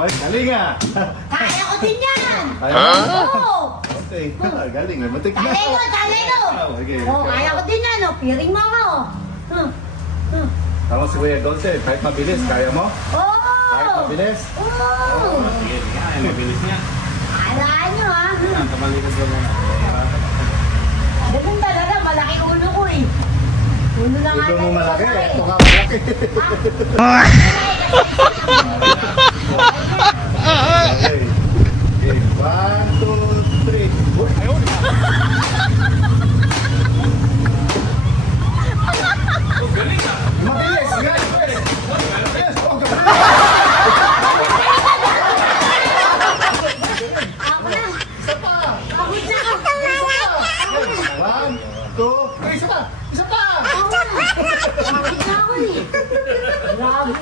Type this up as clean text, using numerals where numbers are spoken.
Ay, galing ah. Kaya ko din yan! Kaya mo? Oo! Okay, galing eh. Matik na. Taleno! Okay. Oo, kaya ko din yan. Piring mo ako. Tama si Kuya Dante, kahit mabilis, kaya mo? Oo! Kahit mabilis? Oo! Sige, ay, mabilis niya. Alaan nyo ha. Yan, tamalikad ko muna. Ganun talaga, malaki ulo ko eh. Ulo na nga Ito mo lang malaki, ko eh. ito nga malaki. Okay. Okay, 1, 2, 3. Uy, ayun. Mabilis, guys. Mabilis. Ako na. Isa pa. Ako na. 1, 2, isa pa. Isa pa. Ako na. Ako na ako eh. Grabe.